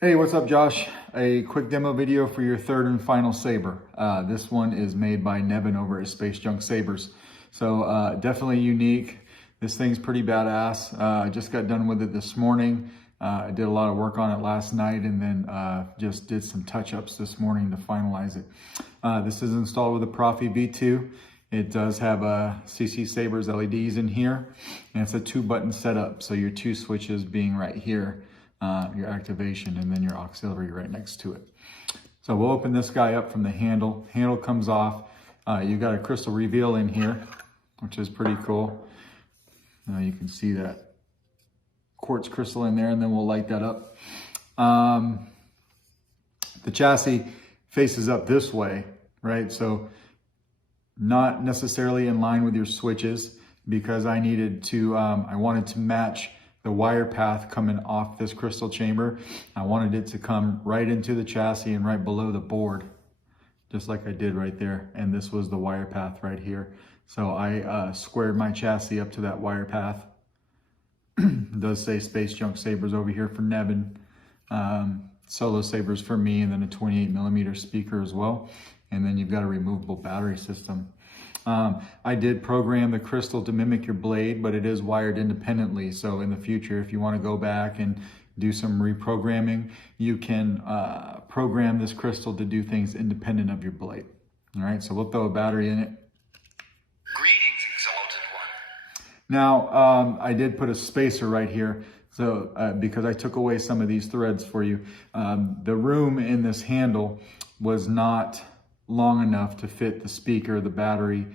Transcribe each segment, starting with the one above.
Hey, what's up, Josh? A quick demo video for your third and final saber. This one is made by Nevin over at Space Junk Sabers. So definitely unique. This thing's pretty badass. I just got done with it this morning. I did a lot of work on it last night and then just did some touch-ups this morning to finalize it. This is installed with a Profi V2. It does have a CC Sabers LEDs in here, and it's a 2-button setup. So your 2 switches being right here, your activation, and then your auxiliary right next to it. So we'll open this guy up from the handle. Handle comes off. You got a crystal reveal in here, which is pretty cool. You can see that quartz crystal in there, and then we'll light that up. The chassis faces up this way, right? So not necessarily in line with your switches, because I needed to, I wanted to match the wire path coming off this crystal chamber. I wanted it to come right into the chassis and right below the board, just like I did right there. And this was the wire path right here. So I squared my chassis up to that wire path. It does say Space Junk Sabers over here for Nevin. Solo Sabers for me, and then a 28mm speaker as well. And then you've got a removable battery system. I did program the crystal to mimic your blade, but it is wired independently. So in the future, if you want to go back and do some reprogramming, you can program this crystal to do things independent of your blade. All right, so we'll throw a battery in it. Greetings, Exalted One. Now, I did put a spacer right here. So because I took away some of these threads for you. The room in this handle was not long enough to fit the speaker, the battery,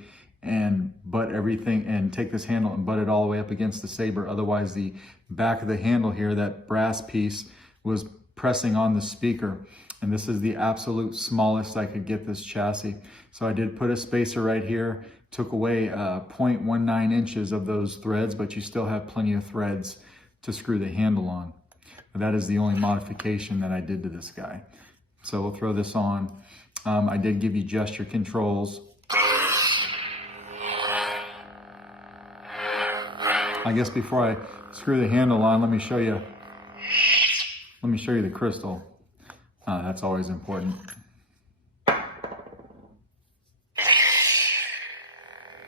and butt everything, and take this handle and butt it all the way up against the saber. Otherwise, the back of the handle here, that brass piece, was pressing on the speaker. And this is the absolute smallest I could get this chassis. So I did put a spacer right here, took away 0.19 inches of those threads, but you still have plenty of threads to screw the handle on. But that is the only modification that I did to this guy. So we'll throw this on. I did give you gesture controls. I guess before I screw the handle on, let me show you the crystal. That's always important.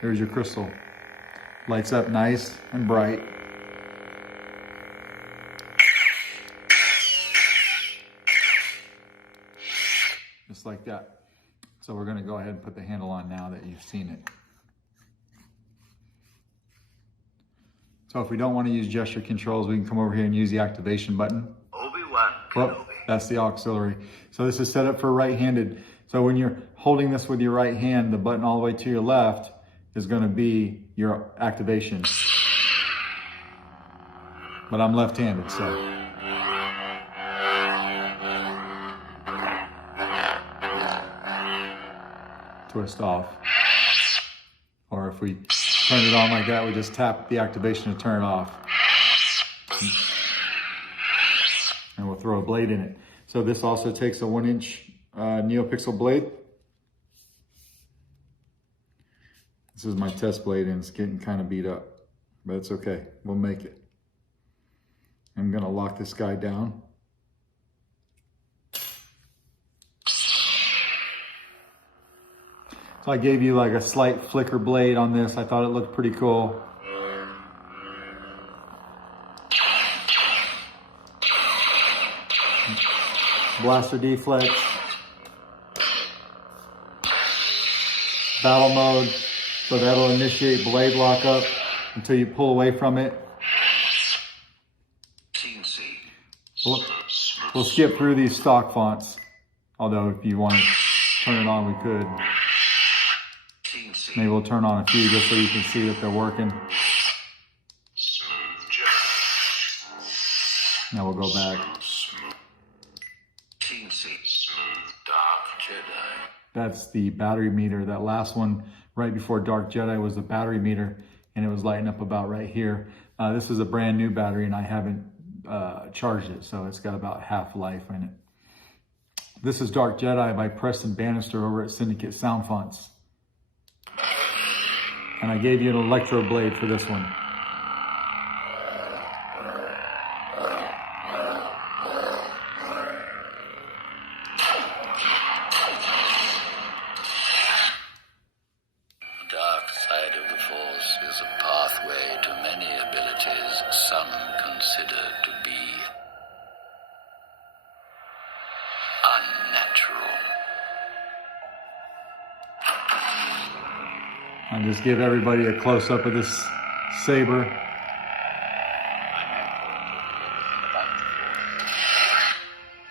There's your crystal. Lights up nice and bright. Just like that. So we're going to go ahead and put the handle on now that you've seen it. So if we don't want to use gesture controls, we can come over here and use the activation button. Obi-Wan Kenobi. Well, that's the auxiliary. So this is set up for right-handed. So when you're holding this with your right hand, the button all the way to your left is going to be your activation. But I'm left-handed, so. Twist off. Or if we turn it on like that, we just tap the activation to turn it off. And we'll throw a blade in it. So this also takes a 1-inch NeoPixel blade. This is my test blade and it's getting kind of beat up, but it's okay, we'll make it. I'm gonna lock this guy down. So I gave you like a slight flicker blade on this. I thought it looked pretty cool. Blaster deflex. Battle mode. So that'll initiate blade lockup until you pull away from it. We'll skip through these stock fonts. Although if you want to turn it on, we could. Maybe we'll turn on a few just so you can see that they're working. Now we'll go back. That's the battery meter. That last one right before Dark Jedi was the battery meter, and it was lighting up about right here. This is a brand new battery and I haven't charged it, so it's got about half life in it. This is Dark Jedi by Preston Bannister over at Syndicate Sound Fonts. And I gave you an electro blade for this one. some consider to be unnatural. I'll just give everybody a close-up of this saber.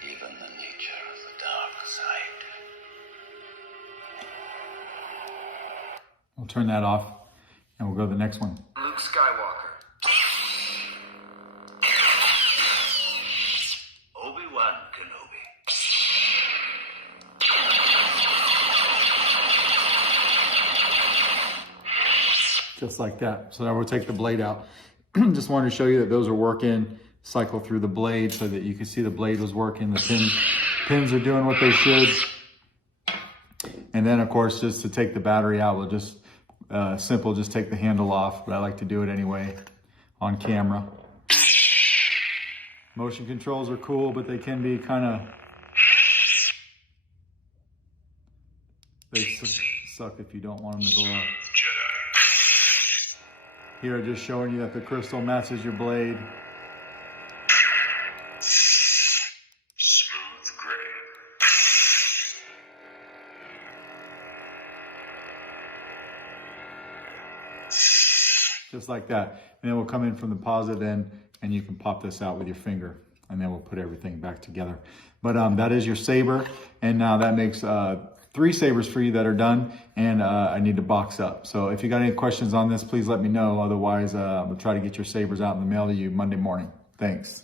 Even the nature of the dark side. We'll turn that off and we'll go to the next one. Luke Skywalker. Obi-Wan Kenobi. Just like that. So now we'll take the blade out. Just wanted to show you that those are working. Cycle through the blade so that you can see the blade was working. The pins are doing what they should. And then of course, just to take the battery out, we'll just simple, just take the handle off, but I like to do it anyway on camera. Motion controls are cool, but they can be kind of, they suck if you don't want them to go up. Here, just showing you that the crystal matches your blade. Smooth gray. Just like that. And then we'll come in from the positive end and you can pop this out with your finger and then we'll put everything back together. But that is your saber. And now that makes 3 sabers for you that are done, and I need to box up. So if you got any questions on this, please let me know. Otherwise, we'll try to get your sabers out in the mail to you Monday morning. Thanks.